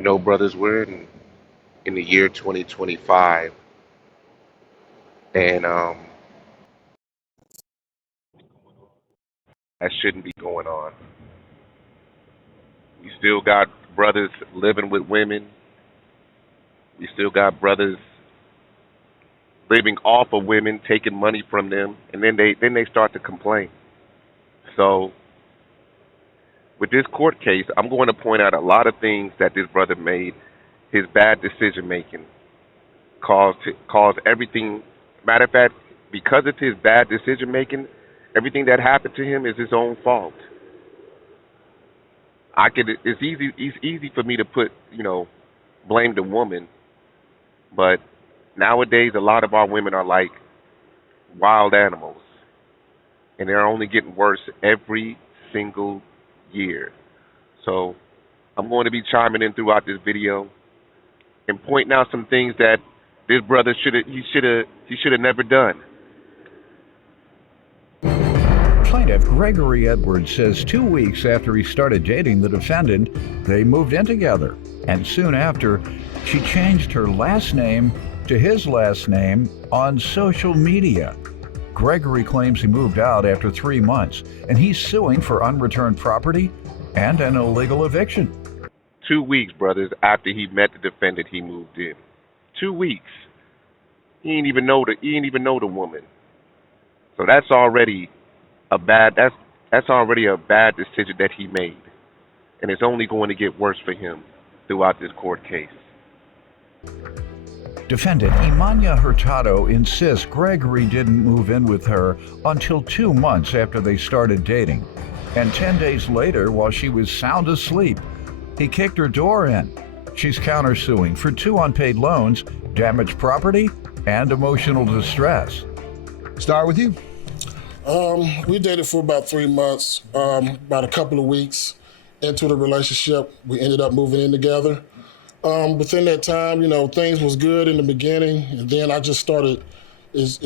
Brothers, we're in the year 2025, and that shouldn't be going on. You still got brothers living with women. You still got brothers living off of women, taking money from them, and then they start to complain. So with this court case, I'm going to point out a lot of things that this brother made. His bad decision making caused everything. Matter of fact, because of his bad decision making, everything that happened to him is his own fault. It's easy for me to put blame the woman, but nowadays a lot of our women are like wild animals, and they're only getting worse every single year. So I'm going to be chiming in throughout this video and pointing out some things that this brother should have never done. Plaintiff Gregory Edwards says 2 weeks after he started dating the defendant, they moved in together. And soon after, she changed her last name to his last name on social media. Gregory claims he moved out after 3 months, and he's suing for unreturned property and an illegal eviction. 2 weeks, brothers, after he met the defendant, he moved in. 2 weeks. He ain't even know the woman. So that's already a bad decision that he made, and it's only going to get worse for him throughout this court case. Defendant Imania Hurtado insists Gregory didn't move in with her until 2 months after they started dating, and 10 days later, while she was sound asleep, he kicked her door in. She's countersuing for 2 unpaid loans, damaged property, and emotional distress. Start with you. We dated for about 3 months. About a couple of weeks into the relationship, we ended up moving in together. Within that time, things was good in the beginning, and then I just it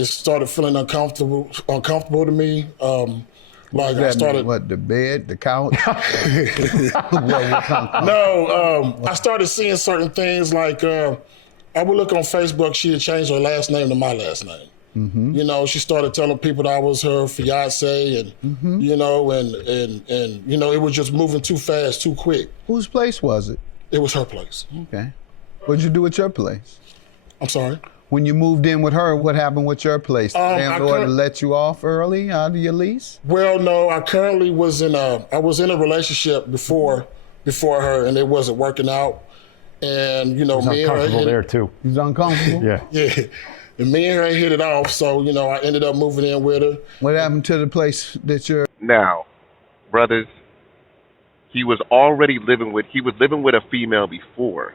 started feeling uncomfortable to me. Like I started, what, the bed, the couch? No, I started seeing certain things like I would look on Facebook. She had changed her last name to my last name. Mm-hmm. She started telling people that I was her fiance, and and it was just moving too fast, too quick. Whose place was it? It was her place. Okay. What'd you do at your place? I'm sorry? When you moved in with her, what happened with your place? The landlord let you off early out of your lease? Well, no, I currently was in a relationship before her, and it wasn't working out. And, me and her there too. He's uncomfortable? Yeah. Yeah. And me and her hit it off, so, I ended up moving in with her. What happened to the place that you're... Now, brothers, he was living with a female before.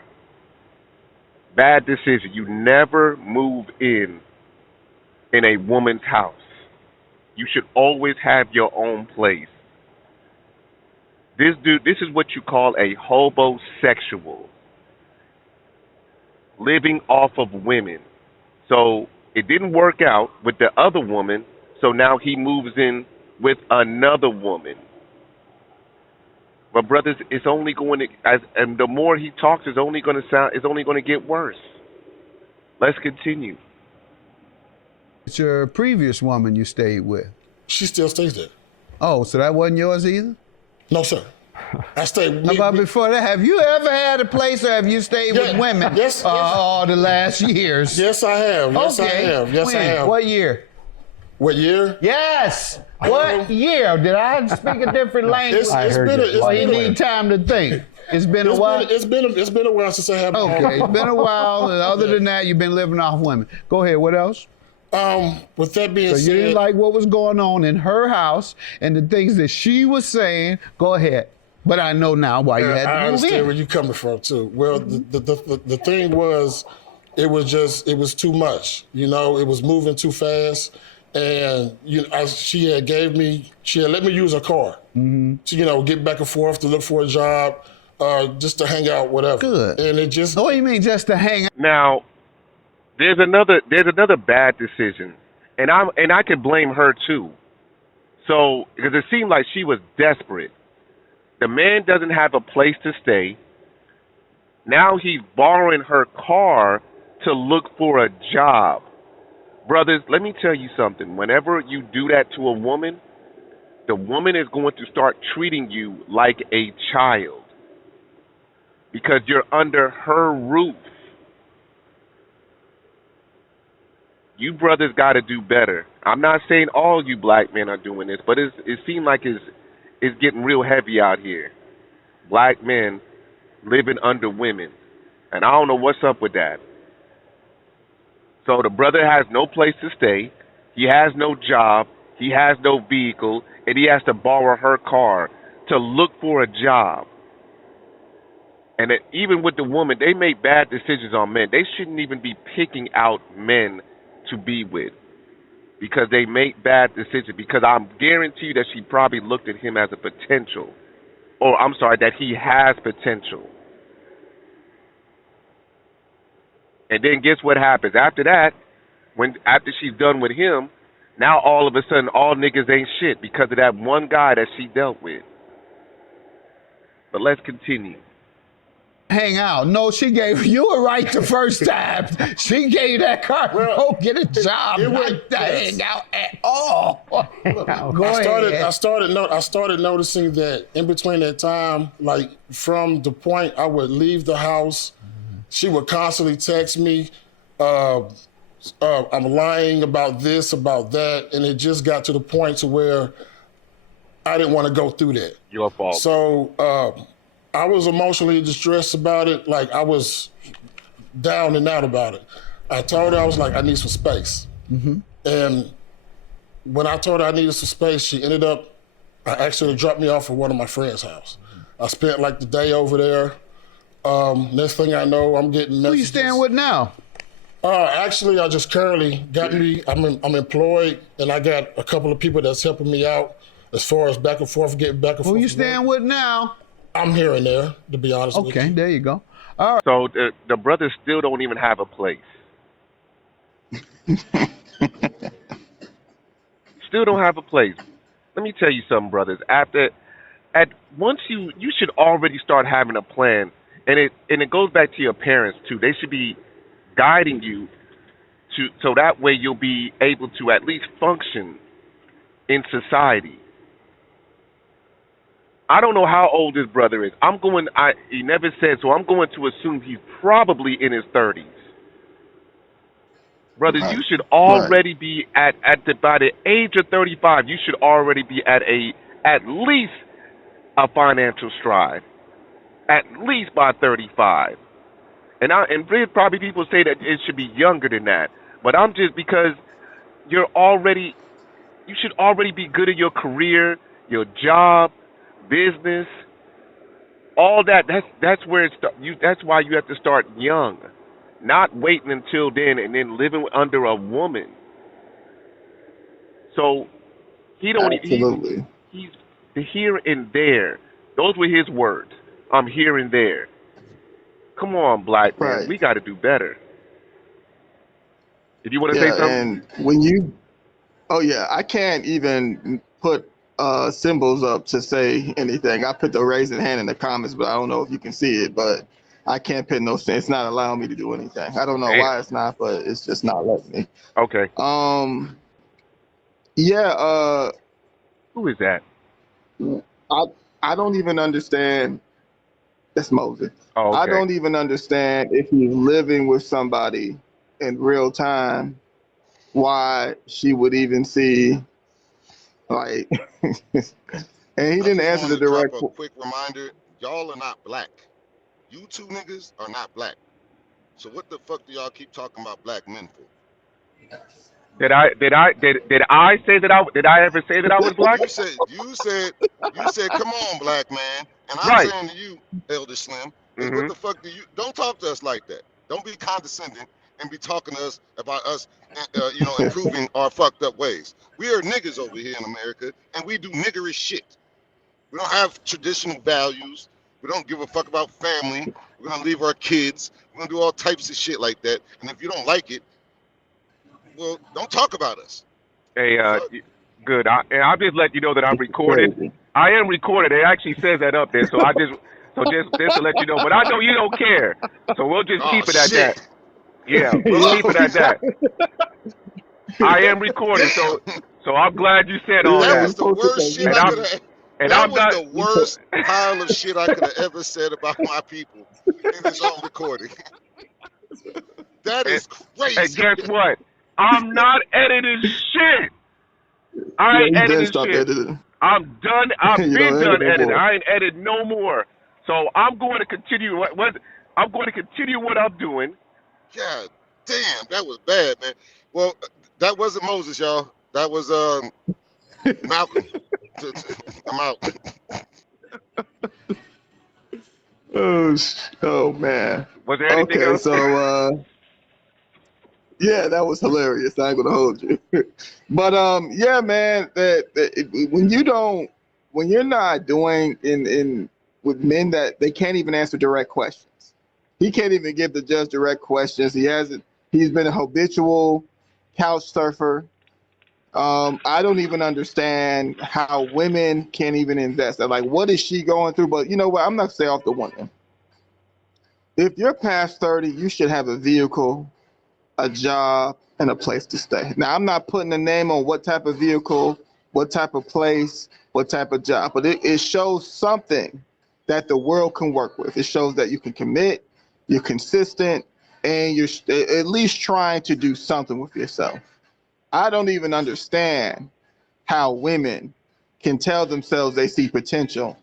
Bad decision. You never move in a woman's house. You should always have your own place. This is what you call a hobosexual. Living off of women. So it didn't work out with the other woman, so now he moves in with another woman. But brothers, it's only going to, and the more he talks, it's only going to get worse. Let's continue. It's your previous woman you stayed with. She still stays there. Oh, so that wasn't yours either? No, sir. I stayed. How about before that? Have you ever had a place, or have you stayed with women? Yes. All the last years. Yes, I have. Yes, okay. I have. Yes, when? I have. What year? What year? Yes. What year? Did I speak a different language? You need time to think. It's been a while. It's been a while since I had. Okay, it's been a while. And other than that, you've been living off women. Go ahead. What else? With that being said, you didn't like what was going on in her house and the things that she was saying. Go ahead. But I know now why you had to move in. I understand where you're coming from too. Well, the thing was, it was too much. It was moving too fast, and she had let me use her car to get back and forth to look for a job, just to hang out, whatever. Good. And it just. What do you mean just to hang out? Now, there's another bad decision, and I can blame her too. So because it seemed like she was desperate. The man doesn't have a place to stay. Now he's borrowing her car to look for a job. Brothers, let me tell you something. Whenever you do that to a woman, the woman is going to start treating you like a child because you're under her roof. You brothers got to do better. I'm not saying all you black men are doing this, but it seems like it's getting real heavy out here. Black men living under women. And I don't know what's up with that. So the brother has no place to stay. He has no job. He has no vehicle. And he has to borrow her car to look for a job. And even with the woman, they make bad decisions on men. They shouldn't even be picking out men to be with because they make bad decisions. Because I'm guarantee you that she probably looked at him as a potential. Or I'm sorry, that he has potential. And then guess what happens? After that, after she's done with him, now all of a sudden all niggas ain't shit because of that one guy that she dealt with. But let's continue. Hang out. No, she gave you a right the first time. She gave that car go get a job, not to hang out at all. I started noticing that in between that time, like from the point I would leave the house, she would constantly text me, I'm lying about this, about that, and it just got to the point to where I didn't want to go through that. Your fault. So I was emotionally distressed about it. Like I was down and out about it. I told her, I was like, I need some space. Mm-hmm. And when I told her I needed some space, she ended up, I actually dropped me off at one of my friend's house. I spent like the day over there. Next thing I know, I'm getting messages. Who you staying with now? Actually, I just currently got I'm employed, and I got a couple of people that's helping me out as far as back and forth, getting back and forth. Who you staying with now? I'm here and there, to be honest with you. Okay, there you go. All right. So the brothers still don't even have a place. Still don't have a place. Let me tell you something, brothers. Once you should already start having a plan, and it goes back to your parents too. They should be guiding you so that way you'll be able to at least function in society. I don't know how old his brother is. He never said, so I'm going to assume he's probably in his 30s. Brothers, you should already be by the age of 35, you should already be at least a financial stride. At least by 35. And probably people say that it should be younger than that. But I'm just, because you should already be good at your career, your job, business, all that. That's where that's why you have to start young, not waiting until then and then living under a woman. So he don't. Absolutely. He's here and there. Those were his words. I'm here and there. Come on, black man. Right. We got to do better. If you want to say something. And when I can't even put symbols up to say anything. I put the raising hand in the comments, but I don't know if you can see it, but I can't put no sense. It's not allowing me to do anything. I don't know why it's not, but it's just not letting me. Okay. Who is that? I don't even understand. That's Moses. Oh, okay. I don't even understand if he's living with somebody in real time, why she would even see, like, and he didn't answer the direct. A quick reminder: y'all are not black. You two niggas are not black. So what the fuck do y'all keep talking about black men for? Did I say that did I ever say that I was black? You said, come on, black man. And I'm saying to you, Elder Slim, what the fuck don't talk to us like that. Don't be condescending and be talking to us about us, improving our fucked up ways. We are niggas over here in America, and we do niggerish shit. We don't have traditional values. We don't give a fuck about family. We're gonna leave our kids. We're gonna do all types of shit like that. And if you don't like it, well, don't talk about us. Hey, and I'll just let you know that I'm recorded. I am recorded. It actually says that up there. So So just to let you know, but I know you don't care. So we'll just keep it at that. Yeah, we'll keep it at that. I am recording, so I'm glad you said all That that. was the worst shit I could have. That was the worst pile of shit I could have ever said about my people, and it's on recording. That is crazy. And guess what? I'm not editing shit. I ain't editing shit. Editing. I'm done. I've been done editing. I ain't edit no more. So I'm going to continue I'm going to continue what I'm doing. God damn, that was bad, man. Well, that wasn't Moses, y'all. That was Malcolm. I'm out. Oh man. Was there anything else? So yeah, that was hilarious. I ain't gonna hold you. But yeah, man, when you're not doing in with men that they can't even answer direct questions. He can't even give the judge direct questions. He's been a habitual couch surfer. I don't even understand how women can't even invest. Like, what is she going through? But you know what? I'm not saying off the woman. If you're past 30, you should have a vehicle, a job, and a place to stay. Now, I'm not putting a name on what type of vehicle, what type of place, what type of job, but it shows something that the world can work with. It shows that you can commit, you're consistent, and you're at least trying to do something with yourself. I don't even understand how women can tell themselves they see potential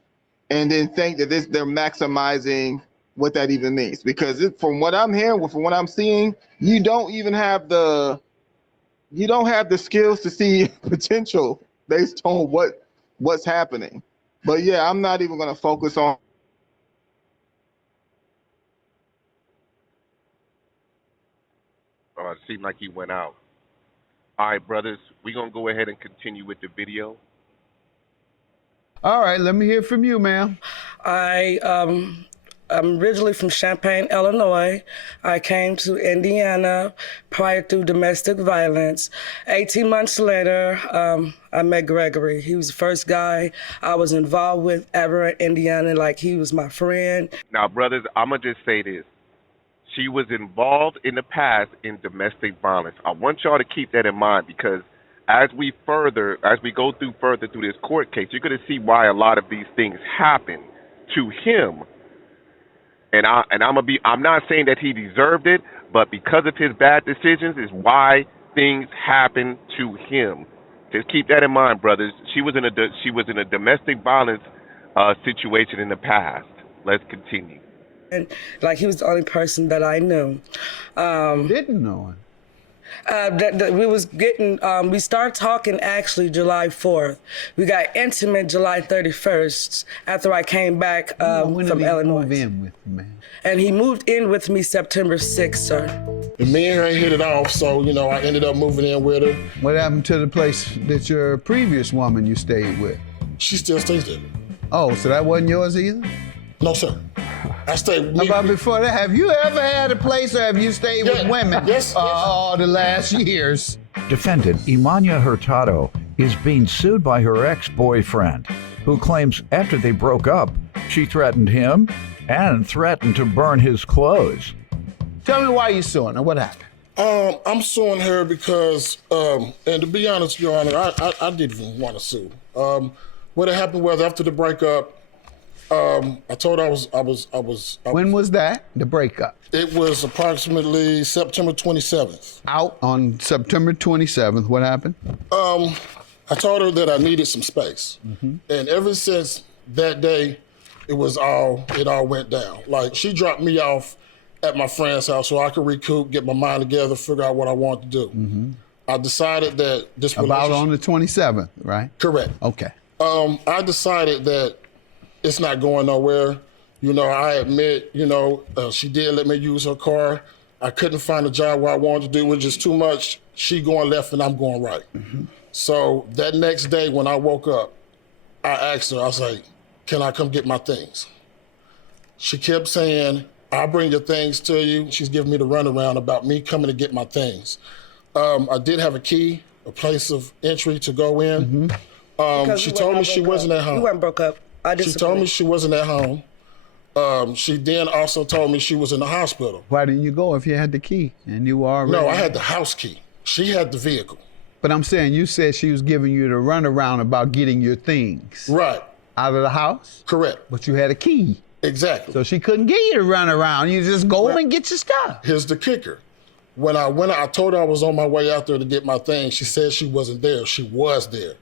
and then think that they're maximizing what that even means. Because from what I'm hearing, from what I'm seeing, you don't have the skills to see potential based on what's happening. But yeah, I'm not even going to focus on. Oh, it seemed like he went out. All right, brothers, we're going to go ahead and continue with the video. All right, let me hear from you, ma'am. I'm originally from Champaign, Illinois. I came to Indiana prior to domestic violence. 18 months later, I met Gregory. He was the first guy I was involved with ever in Indiana, like he was my friend. Now, brothers, I'm going to just say this. She was involved in the past in domestic violence. I want y'all to keep that in mind because as we go further through this court case, you're going to see why a lot of these things happen to him. And I'm not saying that he deserved it, but because of his bad decisions is why things happen to him. Just keep that in mind, brothers. She was in a domestic violence situation in the past. Let's continue. And like he was the only person that I knew. Didn't know him. We started talking actually July 4th. We got intimate July 31st after I came back from Illinois. Move in with you, man? And he moved in with me September 6th, sir. And me and her hit it off, so I ended up moving in with her. What happened to the place that your previous woman you stayed with? She still stays there. Oh, so that wasn't yours either? No, sir. I stayed. How about before that? Have you ever had a place, or have you stayed with women all the last years? Defendant Imania Hurtado is being sued by her ex-boyfriend, who claims after they broke up, she threatened him and threatened to burn his clothes. Tell me why you're suing her. What happened? I'm suing her because, and to be honest, Your Honor, I didn't even want to sue. What had happened was after the breakup, I told her I was. When was that, the breakup? It was approximately September 27th. Out on September 27th, what happened? I told her that I needed some space. Mm-hmm. And ever since that day, it all went down. Like, she dropped me off at my friend's house so I could recoup, get my mind together, figure out what I want to do. Mm-hmm. I decided that this relationship... About on the 27th, right? Correct. Okay. I decided that it's not going nowhere. I admit, she did let me use her car. I couldn't find a job where I wanted to do, which is too much. She going left and I'm going right. Mm-hmm. So that next day when I woke up, I asked her, I was like, can I come get my things? She kept saying, I'll bring your things to you. She's giving me the runaround about me coming to get my things. I did have a key, a place of entry to go in. She told me she wasn't at home. You weren't broke up. She told me she wasn't at home. She then also told me she was in the hospital. Why didn't you go if you had the key and you were already? No, I had the house key. She had the vehicle. But I'm saying, you said she was giving you the runaround about getting your things. Right. Out of the house? Correct. But you had a key. Exactly. So she couldn't get you to run around. You just go and get your stuff. Here's the kicker. When I went, I told her I was on my way out there to get my things. She said she wasn't there. She was there.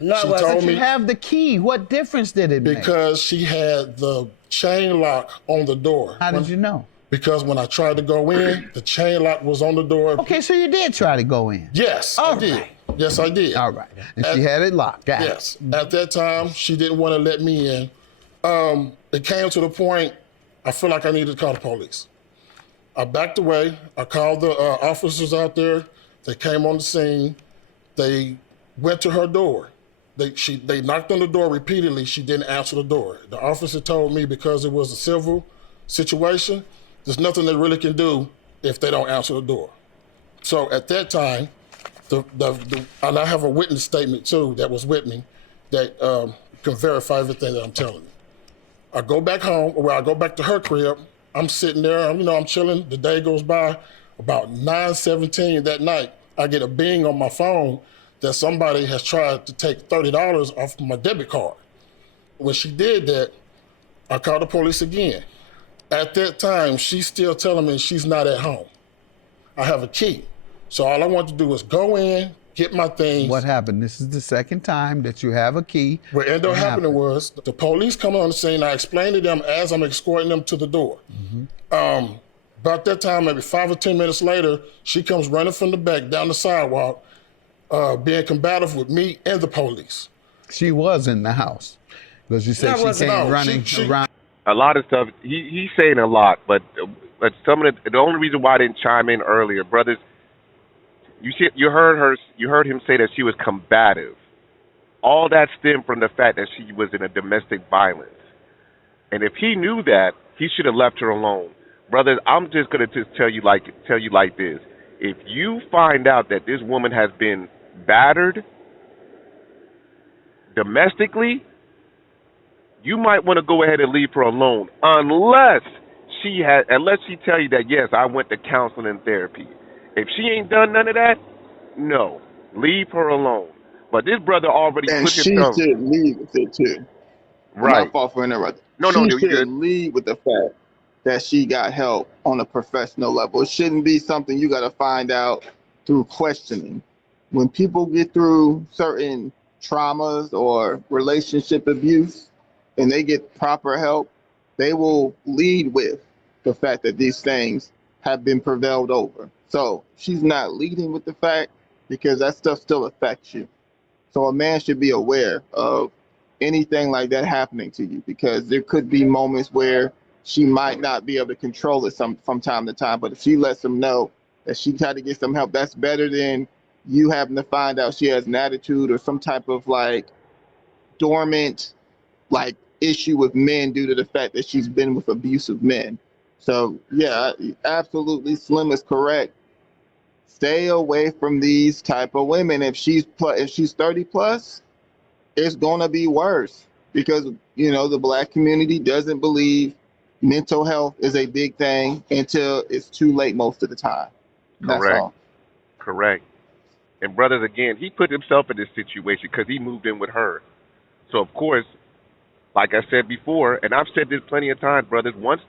No, she told me, you have the key. What difference did it make? Because she had the chain lock on the door. How did you know? Because when I tried to go in, the chain lock was on the door. Okay, so you did try to go in. Yes, I did. Yes, I did. All right. And she had it locked. Yes. At that time, she didn't want to let me in. It came to the point, I feel like I needed to call the police. I backed away. I called the officers out there. They came on the scene. They went to her door. They knocked on the door repeatedly. She didn't answer the door. The officer told me because it was a civil situation, there's nothing they really can do if they don't answer the door. So at that time, and I have a witness statement too that was with me that can verify everything that I'm telling you. I go back home, or I go back to her crib. I'm sitting there, I'm chilling. The day goes by. About 9:17 that night, I get a bing on my phone that somebody has tried to take $30 off my debit card. When she did that, I called the police again. At that time, she's still telling me she's not at home. I have a key. So all I want to do is go in, get my things. What happened? This is the second time that you have a key. What ended up happening was the police come on the scene. I explained to them as I'm escorting them to the door. About that time, maybe 5 or 10 minutes later, she comes running from the back down the sidewalk, being combative with me and the police. She was in the house because you said she came running around. A lot of stuff. He's saying a lot, but some of the only reason why I didn't chime in earlier, brothers. You heard him say that she was combative. All that stemmed from the fact that she was in a domestic violence. And if he knew that, he should have left her alone. Brothers, I'm just gonna tell you like this. If you find out that this woman has been battered domestically, you might want to go ahead and leave her alone, unless she tell you that yes, I went to counseling and therapy. If she ain't done none of that, no, leave her alone. But this brother already and put she himself. should lead with it too. Right. My fault for interrupting. She should lead with the fact that she got help on a professional level. It shouldn't be something you got to find out through questioning. When people get through certain traumas or relationship abuse and they get proper help, they will lead with the fact that these things have been prevailed over. So she's not leading with the fact because that stuff still affects you. So a man should be aware of anything like that happening to you, because there could be moments where she might not be able to control it from time to time. But if she lets him know that she tried to get some help, that's better than you having to find out she has an attitude or some type of like dormant like issue with men due to the fact that she's been with abusive men. So yeah, absolutely, Slim is correct. Stay away from these type of women. If she's 30 plus, it's gonna be worse, because the Black community doesn't believe mental health is a big thing until it's too late most of the time. That's all. Correct. And brothers, again, he put himself in this situation because he moved in with her. So of course, like I said before, and I've said this plenty of times, brothers, once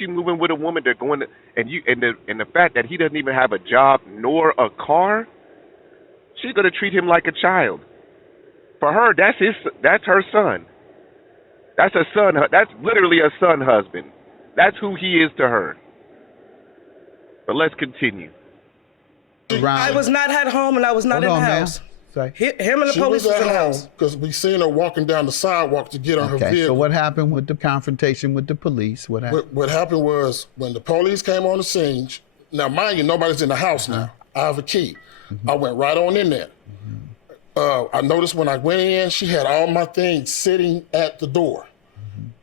you move in with a woman, they're going to, and the fact that he doesn't even have a job nor a car, she's going to treat him like a child. For her, that's her son. That's a son. That's literally a son husband. That's who he is to her. But let's continue. I was not at home and I was not in the house. Him and the police was in the house. Because we seen her walking down the sidewalk to get on her vehicle. So what happened with the confrontation with the police? What happened? What happened was when the police came on the scene, now mind you, nobody's in the house now. I have a key. I went right on in there. I noticed when I went in, she had all my things sitting at the door.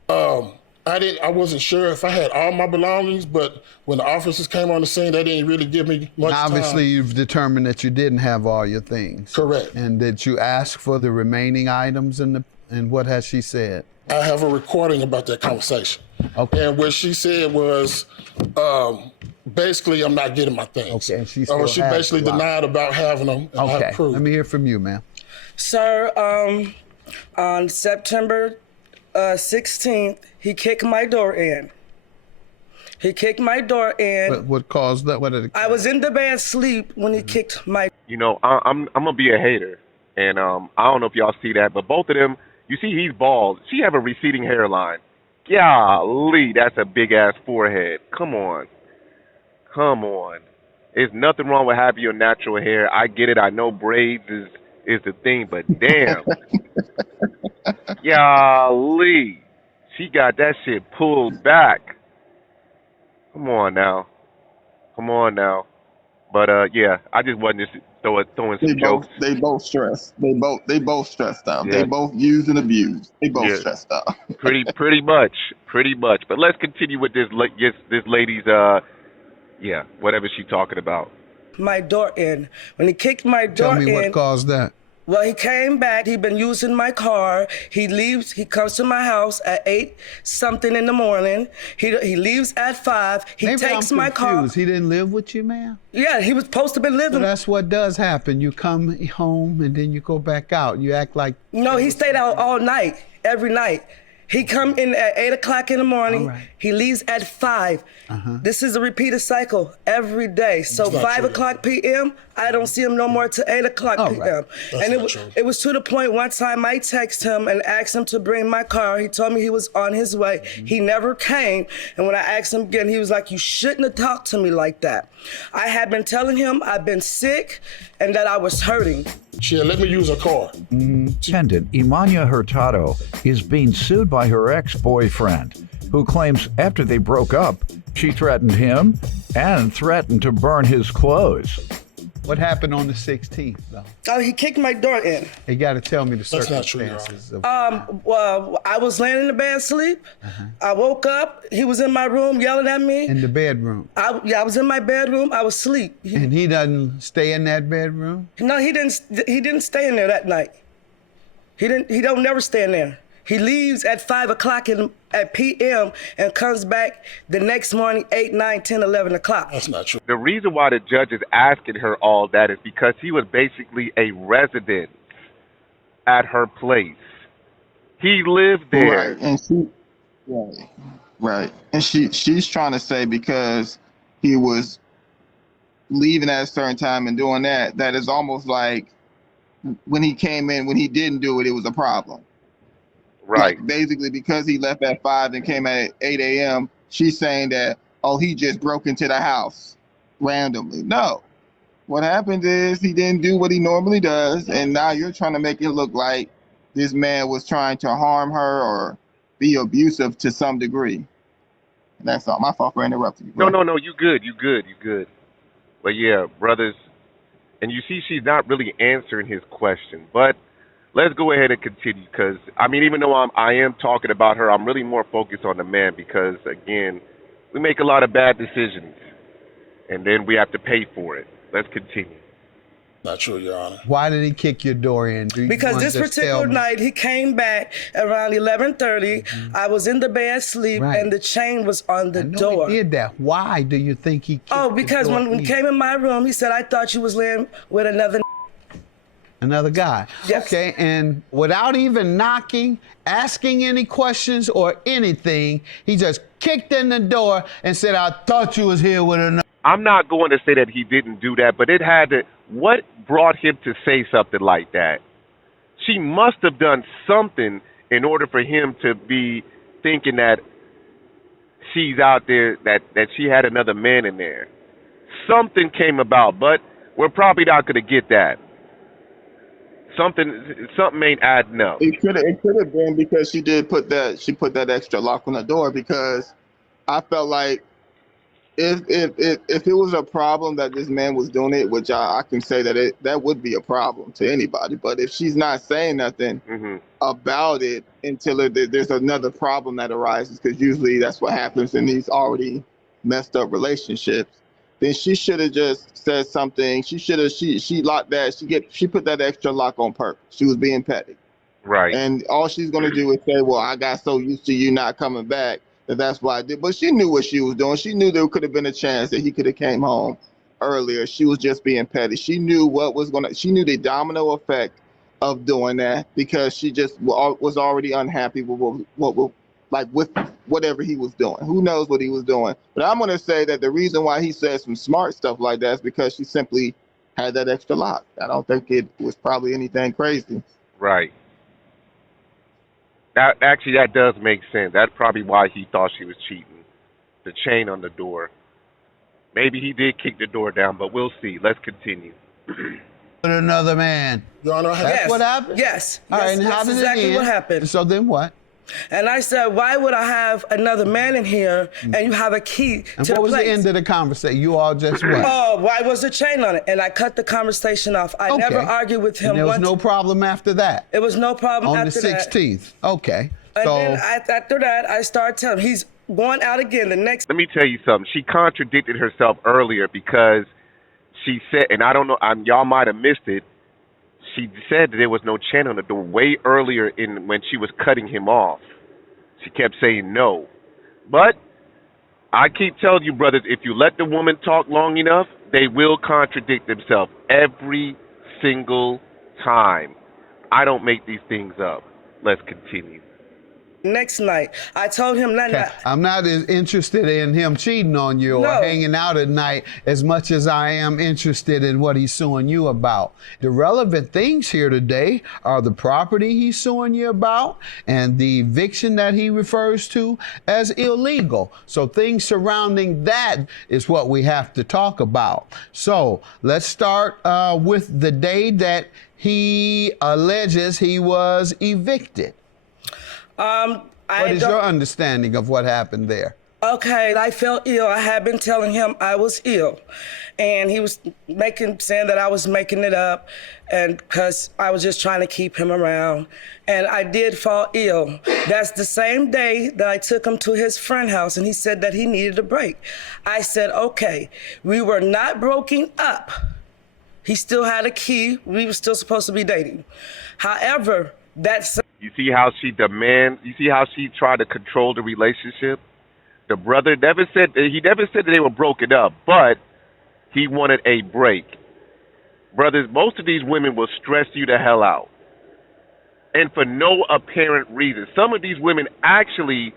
I wasn't sure if I had all my belongings, but when the officers came on the scene, they didn't really give me much time. Obviously, you've determined that you didn't have all your things. Correct. And did you ask for the remaining items in And what has she said? I have a recording about that conversation. Okay. And what she said was, basically, I'm not getting my things. Okay, and she She basically denied about having them. And I have Okay, proof. let me hear from you, ma'am. Sir, on September 16th, he kicked my door in. He kicked my door in. What caused that? What did it I was in the bed asleep when he kicked my. You know, I'm gonna be a hater, and I don't know if y'all see that, but both of them, you see, he's bald. She have a receding hairline. Golly, that's a big ass forehead. Come on. There's nothing wrong with having your natural hair. I get it. I know braids is the thing, but damn. Golly, she got that shit pulled back. Come on now. But yeah, I just wasn't just throwing some jokes. They both stressed. They both stressed out. Yeah. They both used and abused. They both stressed out. pretty much. But let's continue with this lady's whatever she's talking about. My door in. When he kicked my door in. Tell me what caused that. Well, he came back. He'd been using my car. He leaves. He comes to my house at 8 something in the morning. He leaves at 5. He Maybe takes I'm my car. confused. He didn't live with you, ma'am? Yeah, he was supposed to be living. So that's what does happen. You come home and then you go back out. You act like. No, he stayed out all night, every night. He come in at 8 o'clock in the morning. Right. He leaves at 5. This is a repeated cycle every day. So 5 o'clock p.m., I don't see him no more till 8 o'clock p.m. Right. And it was to the point one time I text him and asked him to bring my car. He told me he was on his way. He never came. And when I asked him again, he was like, you shouldn't have talked to me like that. I had been telling him I've been sick and that I was hurting. She let me use her car. Defendant Imania Hurtado is being sued by her ex-boyfriend, who claims after they broke up, she threatened him and threatened to burn his clothes. What happened on the 16th, though? Oh, he kicked my door in. You got to tell me the That's not true, circumstances. Well, I was laying in the bed asleep. I woke up. He was in my room yelling at me. In the bedroom. I was in my bedroom. I was asleep. And he doesn't stay in that bedroom? No, he didn't stay in there that night. He don't never stay in there. He leaves at 5 o'clock at p.m. and comes back the next morning, 8, 9, 10, 11 o'clock. That's not true. The reason why the judge is asking her all that is because he was basically a resident at her place. He lived there. Right, and right. And she's trying to say because he was leaving at a certain time and doing that is almost like when he came in, when he didn't do it, it was a problem. Right. Like basically, because he left at 5 and came at 8 a.m., she's saying that, oh, he just broke into the house randomly. No. What happened is he didn't do what he normally does, and now you're trying to make it look like this man was trying to harm her or be abusive to some degree. And that's all. My fault for interrupting you. No, you good. But yeah, brothers, and you see she's not really answering his question, but let's go ahead and continue because, I mean, even though I am talking about her, I'm really more focused on the man because, again, we make a lot of bad decisions and then we have to pay for it. Let's continue. Not true, Your Honor. Why did he kick your door in? Because this particular night, he came back around 11:30. I was in the bed asleep, and the chain was on the door. He did that. Why do you think he kicked Oh, because when he came in my room, he said, I thought you was laying with another guy. Yes. Okay, and without even knocking, asking any questions or anything, he just kicked in the door and said, I thought you was here with another. I'm not going to say that he didn't do that, but what brought him to say something like that? She must have done something in order for him to be thinking that she's out there, that she had another man in there. Something came about, but we're probably not going to get that. Something ain't adding up. It could have been because she put that extra lock on the door, because I felt like if it was a problem that this man was doing it, which I can say that would be a problem to anybody. But if she's not saying nothing about it until there's another problem that arises, because usually that's what happens in these already messed up relationships, then she should have just said something. She locked that. She put that extra lock on purpose. She was being petty. Right. And all she's going to do is say, well, I got so used to you not coming back that's why I did. But she knew what she was doing. She knew there could have been a chance that he could have came home earlier. She was just being petty. She knew she knew the domino effect of doing that because she just was already unhappy with with whatever he was doing. Who knows what he was doing? But I'm going to say that the reason why he said some smart stuff like that is because she simply had that extra lock. I don't think it was probably anything crazy. Right. That does make sense. That's probably why he thought she was cheating. The chain on the door. Maybe he did kick the door down, but we'll see. Let's continue. With another man. Your Honor, That's what happened? Yes. All right, and how that's did exactly it end? what happened. So then what? And I said, why would I have another man in here and you have a key And to what the was place? the end of the conversation? You all just what? Oh, why was the chain on it? And I cut the conversation off. I never argued with him. And there was no problem after that? It was no problem on after the that. 16th. Okay. And So then after that, I started telling him, he's going out again the next. Let me tell you something. She contradicted herself earlier because she said, and I don't know, y'all might have missed it. She said that there was no chain on the door way earlier when she was cutting him off. She kept saying no. But I keep telling you, brothers, if you let the woman talk long enough, they will contradict themselves every single time. I don't make these things up. Let's continue. Next night, I told him I'm not as interested in him cheating on you or hanging out at night as much as I am interested in what he's suing you about. The relevant things here today are the property he's suing you about and the eviction that he refers to as illegal. So things surrounding that is what we have to talk about. So let's start with the day that he alleges he was evicted. What is your understanding of what happened there? Okay, I felt ill. I had been telling him I was ill. And he was saying that I was making it up and because I was just trying to keep him around. And I did fall ill. That's the same day that I took him to his friend's house and he said that he needed a break. I said, okay, we were not broken up. He still had a key. We were still supposed to be dating. However, that's... You see how she tried to control the relationship? The brother never said that they were broken up, but he wanted a break. Brothers, most of these women will stress you the hell out. And for no apparent reason. Some of these women actually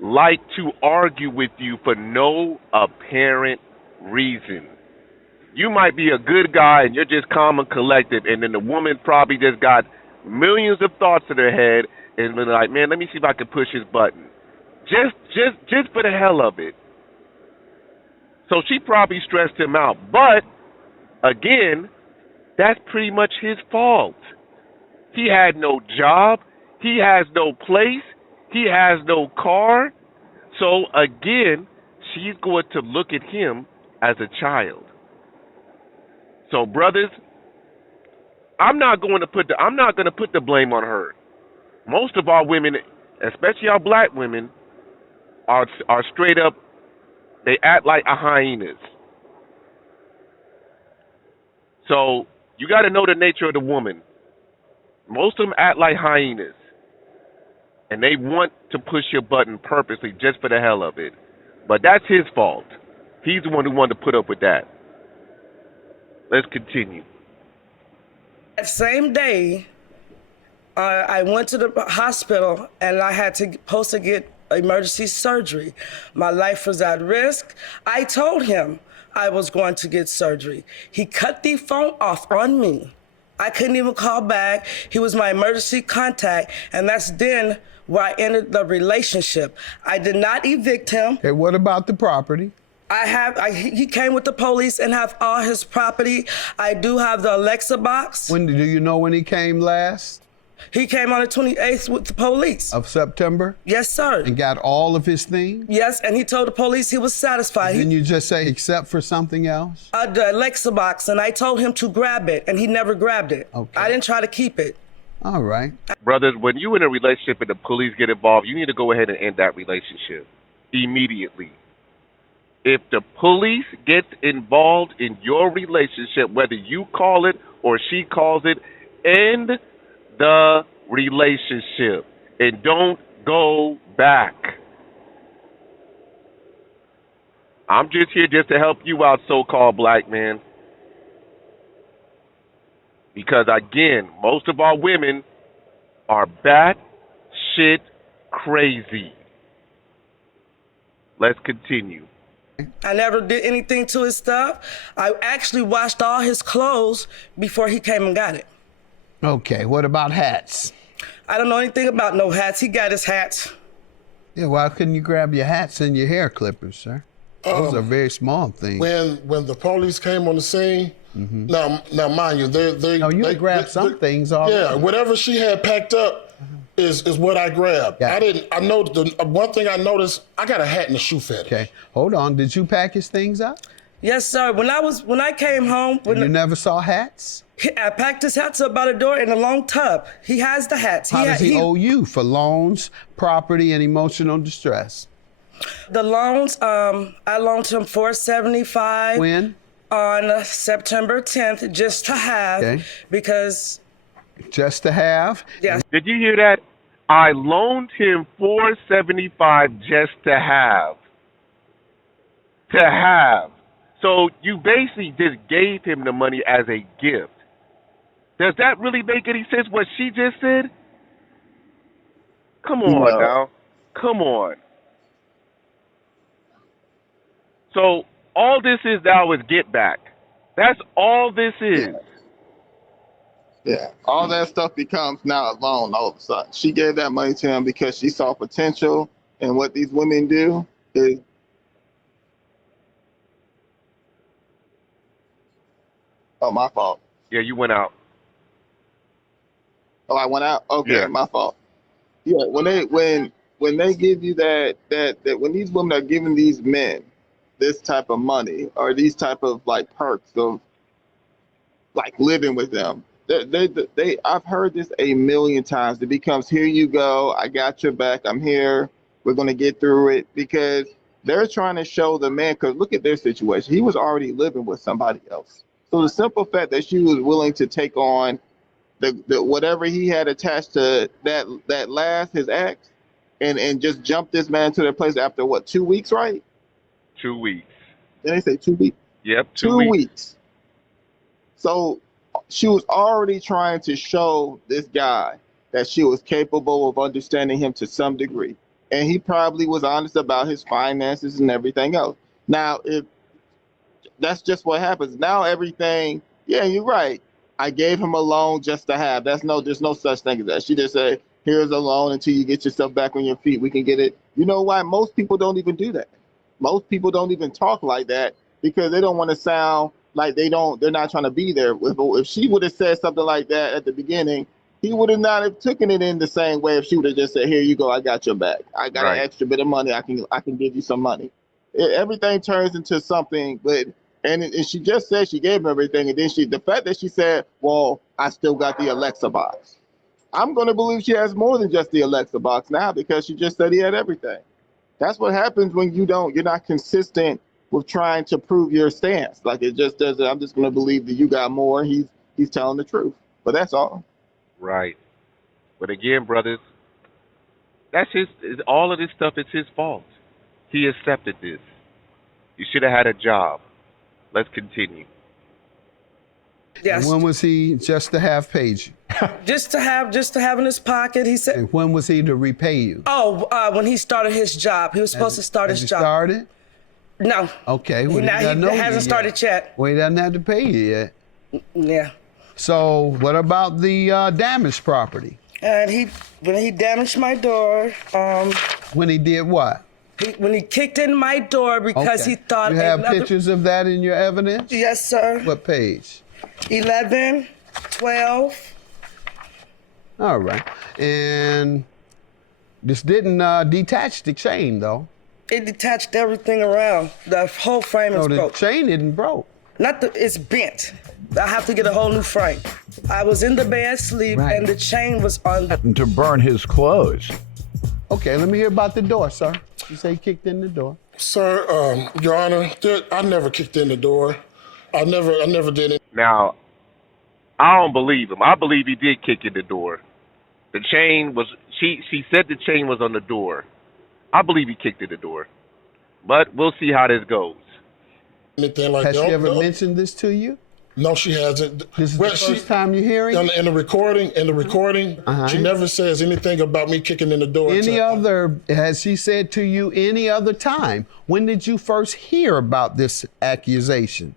like to argue with you for no apparent reason. You might be a good guy and you're just calm and collected, and then the woman probably just got millions of thoughts in her head and been like, man, let me see if I can push his button. Just for the hell of it. So she probably stressed him out. But, again, that's pretty much his fault. He had no job. He has no place. He has no car. So, again, she's going to look at him as a child. So, brothers, I'm not going to put the blame on her. Most of our women, especially our black women, are straight up. They act like hyenas. So you got to know the nature of the woman. Most of them act like hyenas, and they want to push your button purposely just for the hell of it. But that's his fault. He's the one who wanted to put up with that. Let's continue. That same day, I went to the hospital and I had supposed to get emergency surgery. My life was at risk. I told him I was going to get surgery. He cut the phone off on me. I couldn't even call back. He was my emergency contact, and that's then where I ended the relationship. I did not evict him. Okay, what about the property? He came with the police and have all his property. I do have the Alexa box. Do you know when he came last? He came on the 28th with the police. Of September? Yes, sir. And got all of his things? Yes, and he told the police he was satisfied. Didn't you just say except for something else? The Alexa box, and I told him to grab it, and he never grabbed it. Okay. I didn't try to keep it. All right. Brothers, when you're in a relationship and the police get involved, you need to go ahead and end that relationship immediately. If the police gets involved in your relationship, whether you call it or she calls it, end the relationship and don't go back. I'm just here just to help you out, so-called black man. Because again, most of our women are bat shit crazy. Let's continue. I never did anything to his stuff. I actually washed all his clothes before he came and got it. Okay, what about hats? I don't know anything about no hats. He got his hats. Yeah, why couldn't you grab your hats and your hair clippers, sir? Those are very small things. When the police came on the scene, now mind you, they grabbed some things already. Yeah, whatever she had packed up is what I grabbed. Yeah. I know the one thing I noticed, I got a hat and a shoe fetish. Okay, hold on. Did you pack his things up? Yes, sir. When I came home, You never saw hats? I packed his hats up by the door in a long tub. He has the hats. How does he owe you for loans, property, and emotional distress? The loans, I loaned him $475. When? On September 10th, just to have, Okay. Because. Just to have? Yes. Did you hear that? I loaned him $475 just to have. To have. So you basically just gave him the money as a gift. Does that really make any sense, what she just said? Come on now. Come on. So all this is now is get back. That's all this is. Yeah, all that stuff becomes now a loan all of a sudden. She gave that money to him because she saw potential in what these women do. Oh, my fault. Yeah, you went out. Oh, I went out? Okay, Yeah. My fault. Yeah, when they give you that when these women are giving these men this type of money or these type of like perks of like living with them, they I've heard this a million times. It becomes, here you go, I got your back, I'm here, we're gonna get through it, because they're trying to show the man, because look at their situation. He was already living with somebody else. So the simple fact that she was willing to take on the whatever he had attached to that last, his ex, and just jump this man to their place after what, 2 weeks, right? 2 weeks. Did they say 2 weeks? Yep, 2 weeks. So she was already trying to show this guy that she was capable of understanding him to some degree. And he probably was honest about his finances and everything else. Now, if that's just what happens. Now everything, yeah, you're right. I gave him a loan just to have. There's no such thing as that. She just said, here's a loan until you get yourself back on your feet. We can get it. You know why? Most people don't even do that. Most people don't even talk like that because they don't want to sound like they're not trying to be there. If she would have said something like that at the beginning, he would have not have taken it in the same way if she would have just said, here you go, I got your back. I got an extra bit of money. I can give you some money. Everything turns into something, and she just said she gave him everything, and then the fact that she said, well, I still got the Alexa box. I'm going to believe she has more than just the Alexa box now because she just said he had everything. That's what happens when you're not consistent with trying to prove your stance. Like, it just doesn't, I'm just going to believe that you got more. He's telling the truth, but that's all. Right. But again, brothers, that's all of this stuff is his fault. He accepted this. You should have had a job. Let's continue. Yes. And when was he just to have paid you? Just to have in his pocket. He said. And when was he to repay you? Oh, when he started his job. He was supposed to start his job. Started? No. Okay. Well, he hasn't started yet. Well, he doesn't have to pay you yet. Yeah. So what about the damaged property? And when he damaged my door. When he did what? When he kicked in my door because he thought. You have pictures of that in your evidence? Yes, sir. What page? 11, 12. All right. And this didn't detach the chain, though. It detached everything around. The whole frame is broke. The chain isn't broke. It's bent. I have to get a whole new frame. I was in the bed asleep, and the chain was on. To burn his clothes. Okay, let me hear about the door, sir. You say he kicked in the door. Sir, Your Honor, I never kicked in the door. I never did it. Now, I don't believe him. I believe he did kick in the door. The chain was she said the chain was on the door. I believe he kicked at the door. But we'll see how this goes. Anything like Has that. she ever mentioned this to you? No, she hasn't. This is the first time you're hearing? In the recording, she never says anything about me kicking in the door. Has she said to you any other time? When did you first hear about this accusation?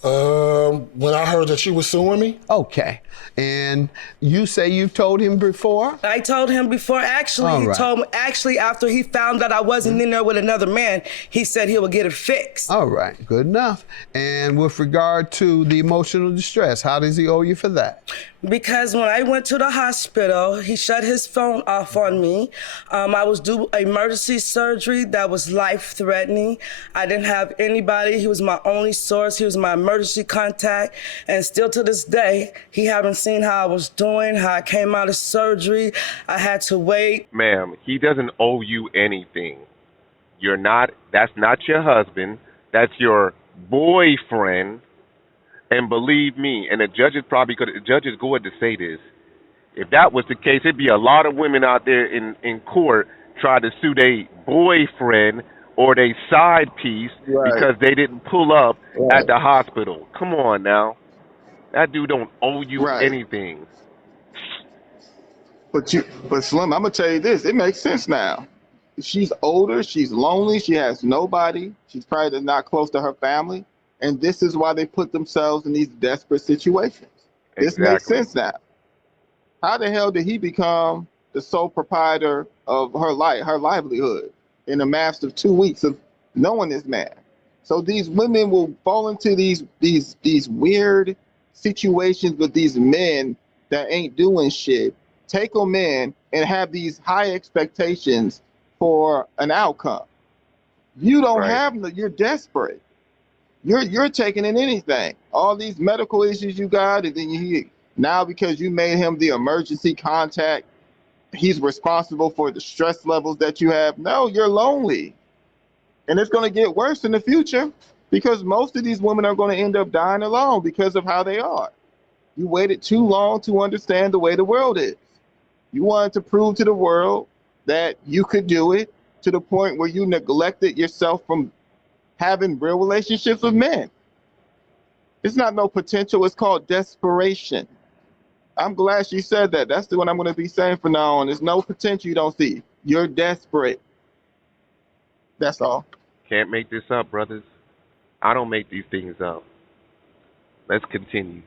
When I heard that she was suing me. Okay. And you say you told him before? I told him before, actually. He told me, actually, after he found that I wasn't in there with another man, he said he would get it fixed. All right, good enough. And with regard to the emotional distress, how does he owe you for that? Because when I went to the hospital, he shut his phone off on me. I was due emergency surgery that was life-threatening. I didn't have anybody. He was my only source. He was my emergency contact. And still to this day, he haven't seen how I was doing, how I came out of surgery. I had to wait. Ma'am, he doesn't owe you anything. That's not your husband. That's your boyfriend. And believe me, and the judges go ahead to say this, if that was the case, it'd be a lot of women out there in court trying to sue their boyfriend or their side piece because they didn't pull up at the hospital. Come on now. That dude don't owe you anything. But Slim, I'm gonna tell you this, it makes sense now. She's older, she's lonely, she has nobody, she's probably not close to her family. And this is why they put themselves in these desperate situations. This makes sense now. How the hell did he become the sole proprietor of her livelihood in a matter of 2 weeks of knowing this man? So these women will fall into these weird situations with these men that ain't doing shit, take them in and have these high expectations for an outcome. You don't have no, you're desperate. You're taking in anything. All these medical issues you got, and then now because you made him the emergency contact, he's responsible for the stress levels that you have. No, you're lonely. And it's going to get worse in the future because most of these women are going to end up dying alone because of how they are. You waited too long to understand the way the world is. You wanted to prove to the world that you could do it to the point where you neglected yourself from having real relationships with men. It's not no potential, it's called desperation. I'm glad she said that. That's the one I'm going to be saying from now on. There's no potential you don't see. You're desperate. That's all. Can't make this up, brothers. I don't make these things up. Let's continue.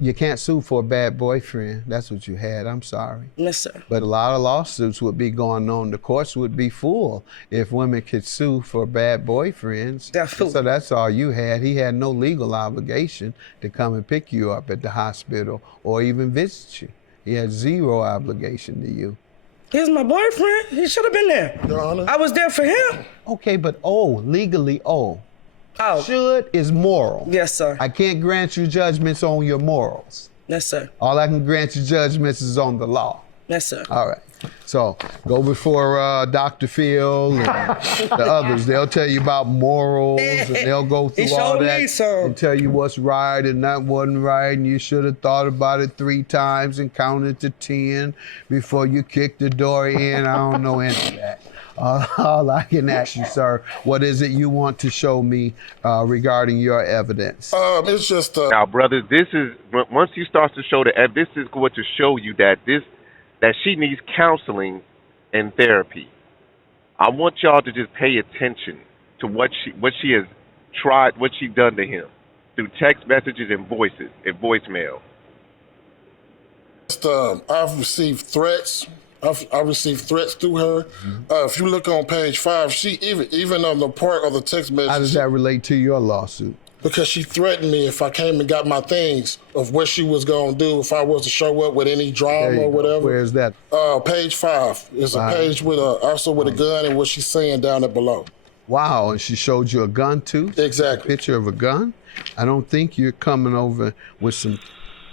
You can't sue for a bad boyfriend. That's what you had. I'm sorry. Yes, sir. But a lot of lawsuits would be going on. The courts would be full if women could sue for bad boyfriends. Definitely. So that's all you had. He had no legal obligation to come and pick you up at the hospital or even visit you. He had zero obligation to you. He's my boyfriend. He should have been there. Your Honor. I was there for him. Okay, but legally Oh. Should is moral. Yes, sir. I can't grant you judgments on your morals. Yes, sir. All I can grant you judgments is on the law. Yes, sir. All right. So go before Dr. Phil and the others. They'll tell you about morals and they'll go through all that and tell you what's right and that wasn't right. And you should have thought about it 3 times and counted to 10 before you kicked the door in. I don't know any of that. All I can ask you, sir, what is it you want to show me regarding your evidence? It's just now, brothers. This is once you start to show the evidence. This is going to show you that she needs counseling and therapy. I want y'all to just pay attention to what she has tried, what she done to him through text messages and voicemail. I've received threats. I received threats through her. If you look on page 5, she even on the part of the text message. How does that relate to your lawsuit? Because she threatened me if I came and got my things of what she was going to do if I was to show up with any drama or whatever. Where's that? Page 5 is a page with also with a gun and what she's saying down there below. Wow, and she showed you a gun too? Exactly. A picture of a gun? I don't think you're coming over with some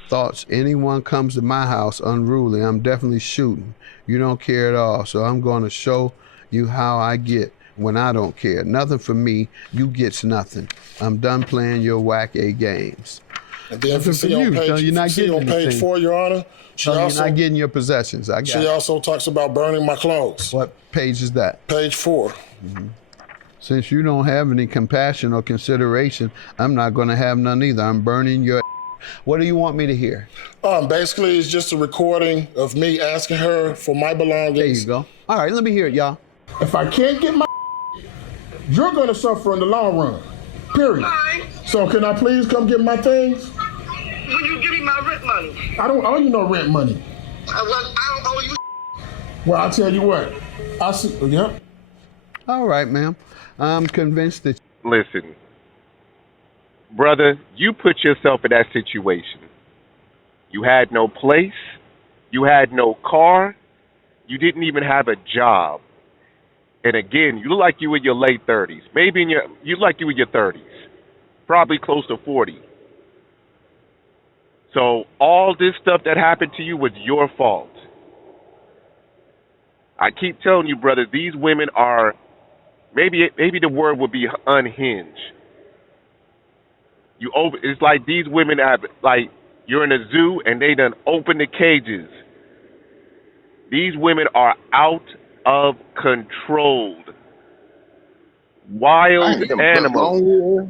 thoughts. Anyone comes to my house unruly, I'm definitely shooting. You don't care at all, so I'm going to show you how I get when I don't care. Nothing for me, you gets nothing. I'm done playing your whack-a games. And then if you Nothing see for on you, page, so you're not getting on page anything. 4, Your Honor, So you're not getting your possessions. I got she it. also talks about burning my clothes. What page is that? Page 4. Since you don't have any compassion or consideration, I'm not going to have none either. I'm burning your. What do you want me to hear? Basically, it's just a recording of me asking her for my belongings. There you go. All right, let me hear it, y'all. If I can't get my, you're going to suffer in the long run. Period. Fine. So can I please come get my things? When you give me my rent money. I don't owe you no rent money. Well, I don't owe you. Well, I'll tell you what. I see. Yep. All right, ma'am. I'm convinced that. Listen, brother, you put yourself in that situation. You had no place. You had no car. You didn't even have a job. And again, you look like you in your late 30s. Maybe you look like you in your 30s. Probably close to 40. So all this stuff that happened to you was your fault. I keep telling you, brother, these women are, maybe the word would be unhinged. It's like these women have, like, you're in a zoo and they done open the cages. These women are out of control. Wild animals.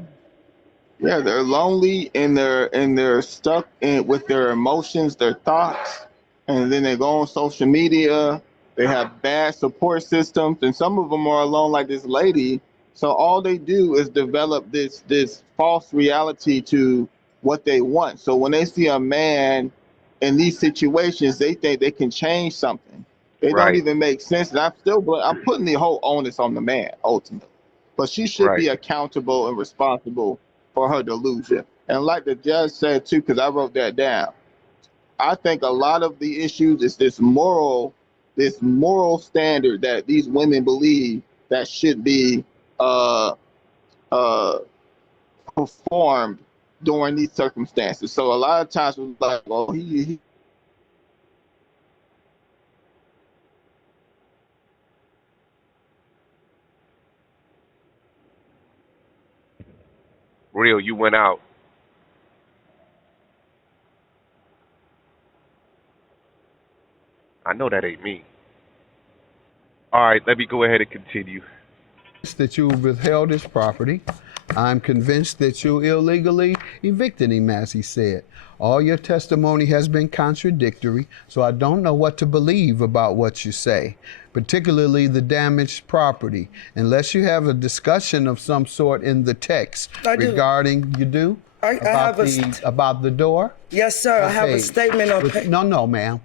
Yeah, they're lonely and they're stuck with their emotions, their thoughts, and then they go on social media. They have bad support systems, and some of them are alone, like this lady. So all they do is develop this false reality to what they want. So when they see a man in these situations, they think they can change something. They don't even make sense. And I'm putting the whole onus on the man ultimately, but she should be accountable and responsible for her delusion. And like the judge said too, because I wrote that down, I think a lot of the issues is this moral standard that these women believe that should be performed during these circumstances. So a lot of times it's like, well, he Real, you went out. I know that ain't me. All right, let me go ahead and continue. That you withheld his property. I'm convinced that you illegally evicted him, as he said. All your testimony has been contradictory, so I don't know what to believe about what you say, particularly the damaged property, unless you have a discussion of some sort in the text regarding, you do? About the door? Yes, sir. I have a statement on page. No, ma'am.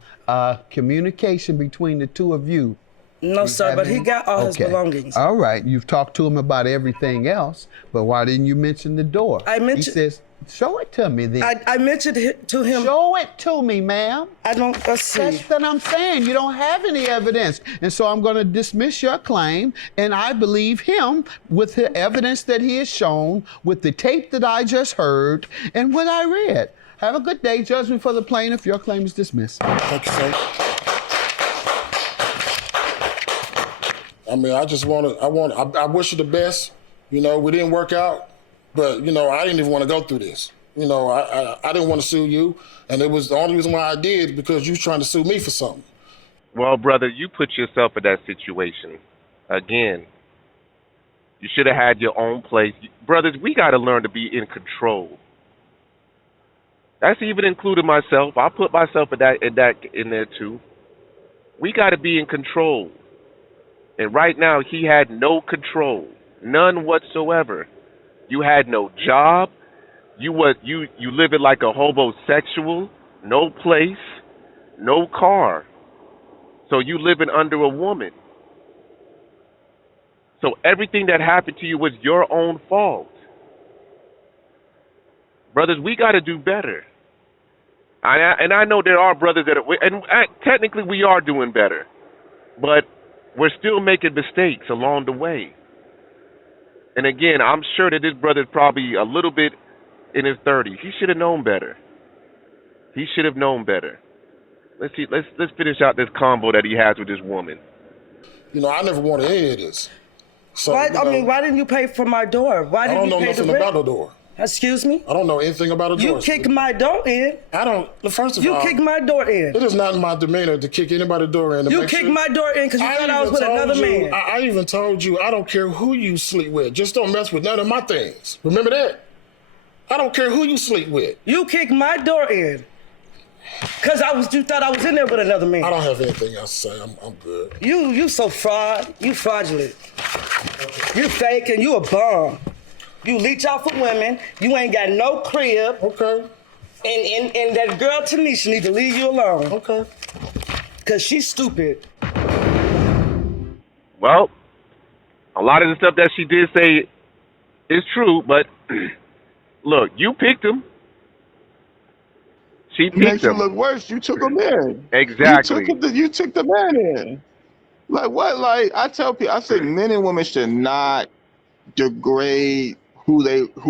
Communication between the two of you. No, sir, but he got all his belongings. All right. You've talked to him about everything else, but why didn't you mention the door? He says, show it to me then. I mentioned it to him. Show it to me, ma'am. Let's see. That's what I'm saying. You don't have any evidence. And so I'm going to dismiss your claim, and I believe him with the evidence that he has shown, with the tape that I just heard, and what I read. Have a good day. Judgment for the plaintiff. Your claim is dismissed. Thank you, sir. I mean, I wish you the best. You know, we didn't work out, but, you know, I didn't even want to go through this. You know, I didn't want to sue you, and it was the only reason why I did because you was trying to sue me for something. Well, brother, you put yourself in that situation. Again, you should have had your own place. Brothers, we got to learn to be in control. That's even including myself. I put myself in there too. We got to be in control. And right now, he had no control, none whatsoever. You had no job. You living like a homosexual, no place, no car. So you living under a woman. So everything that happened to you was your own fault. Brothers, we got to do better. And I know there are brothers technically we are doing better, but we're still making mistakes along the way. And again, I'm sure that this brother's probably a little bit in his 30s. He should have known better. He should have known better. Let's see. Let's finish out this combo that he has with this woman. You know, I never wanted any of this. So, why didn't you pay for my door? Why didn't you pay the rent? I don't know nothing about the door. Excuse me? I don't know anything about a door. You kicked my door in. I don't. First of all, You kicked my door in. It is not in my demeanor to kick anybody's door in. You kicked my door in because you thought I was with another man. I even told you I don't care who you sleep with. Just don't mess with none of my things. Remember that? I don't care who you sleep with. You kicked my door in. Cause you thought I was in there with another man. I don't have anything else to say. I'm good. You so fraud. You fraudulent. You fake and you a bum. You leech off of women. You ain't got no crib. Okay. And that girl Tanisha need to leave you alone. Okay. Cause she's stupid. Well, a lot of the stuff that she did say is true, but look, you picked him. She picked makes him. you look worse. You took him in. Exactly. You took the man in. Like what? Like I tell people, I say men and women should not degrade who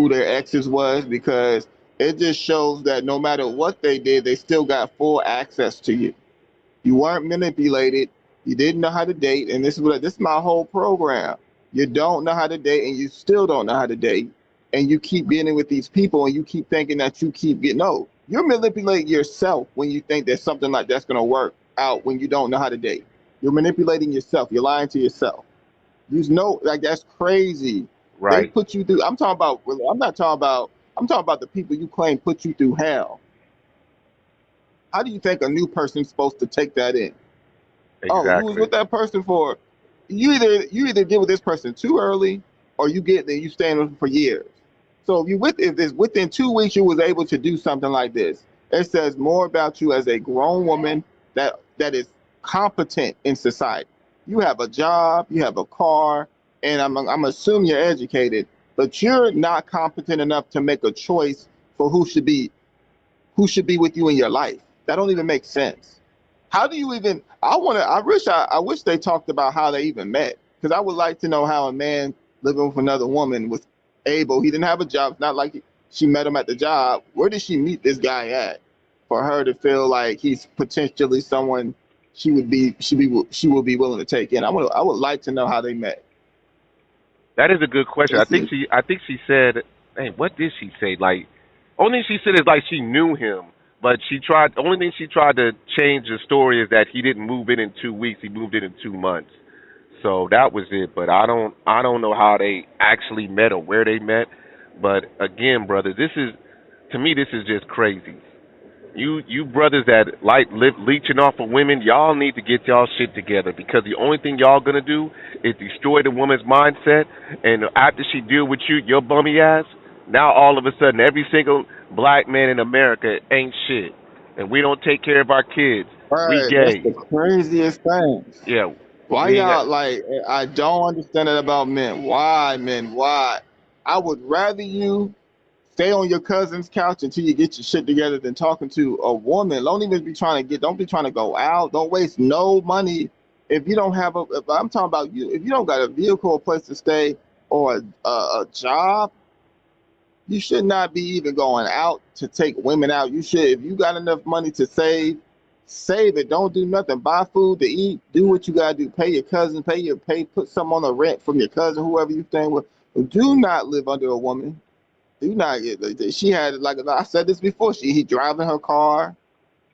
their exes was, because it just shows that no matter what they did, they still got full access to you. You weren't manipulated. You didn't know how to date, and this is my whole program. You don't know how to date, and you still don't know how to date, and you keep getting with these people, and you keep thinking that you keep getting old. You're manipulating yourself when you think that something like that's gonna work out when you don't know how to date. You're manipulating yourself. You're lying to yourself. You know, like that's crazy. Right. They put you through. I'm talking about the people you claim put you through hell. How do you think a new person's supposed to take that in? Exactly. Oh, you was with that person for you either get with this person too early, or you stay with them for years. So if it's within 2 weeks you was able to do something like this, it says more about you as a grown woman that is competent in society. You have a job, you have a car, and I'm assuming you're educated, but you're not competent enough to make a choice for who should be with you in your life. That don't even make sense. How do you even? I wish they talked about how they even met, because I would like to know how a man living with another woman was able. He didn't have a job. It's not like she met him at the job. Where did she meet this guy at for her to feel like he's potentially someone she would be willing to take in? I would like to know how they met. That is a good question. I think she said, hey, what did she say? Like, only thing she said is like she knew him, but the only thing she tried to change the story is that he didn't move in 2 weeks. He moved in 2 months. So that was it. But I don't know how they actually met or where they met. But again, brother, to me, this is just crazy. You brothers that live leeching off of women, y'all need to get y'all shit together, because the only thing y'all gonna do is destroy the woman's mindset. And after she deal with your bummy ass, now all of a sudden every single black man in America ain't shit, and we don't take care of our kids. Right, we gay. that's the craziest thing. Yeah. Why y'all like? I don't understand that about men. Why, men? Why? I would rather you stay on your cousin's couch until you get your shit together than talking to a woman. Don't be trying to go out. Don't waste no money if you don't have I'm talking about you. If you don't got a vehicle, a place to stay, or a job, you should not be even going out to take women out. You should, if you got enough money to save it. Don't do nothing. Buy food to eat. Do what you gotta do. Pay your cousin. Put some on the rent from your cousin, whoever you staying with. But do not live under a woman. Do not. She had, like I said this before. He driving her car,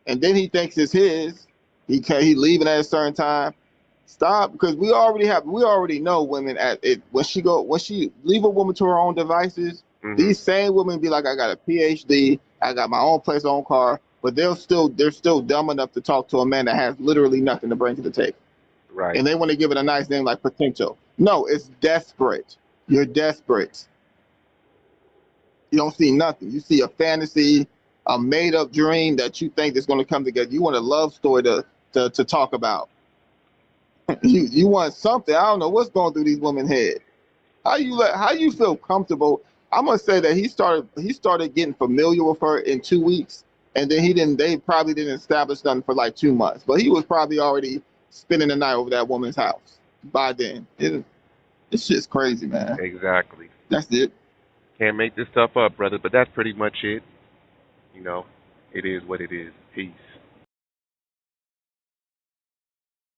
and then he thinks it's his. He leaving at a certain time. Stop, because we already know women when she leave a woman to her own devices. Mm-hmm. These same women be like, I got a PhD. I got my own place, own car. But they're still dumb enough to talk to a man that has literally nothing to bring to the table. Right. And they want to give it a nice name like potential. No, it's desperate. You're desperate. You don't see nothing. You see a fantasy, a made-up dream that you think is going to come together. You want a love story to talk about. You want something. I don't know what's going through these women's head. How you feel comfortable? I'm gonna say that he started getting familiar with her in 2 weeks. And then they probably didn't establish nothing for like 2 months. But he was probably already spending the night over that woman's house by then. It's just crazy, man. Exactly. That's it. Can't make this stuff up, brother, but that's pretty much it. You know, it is what it is. Peace.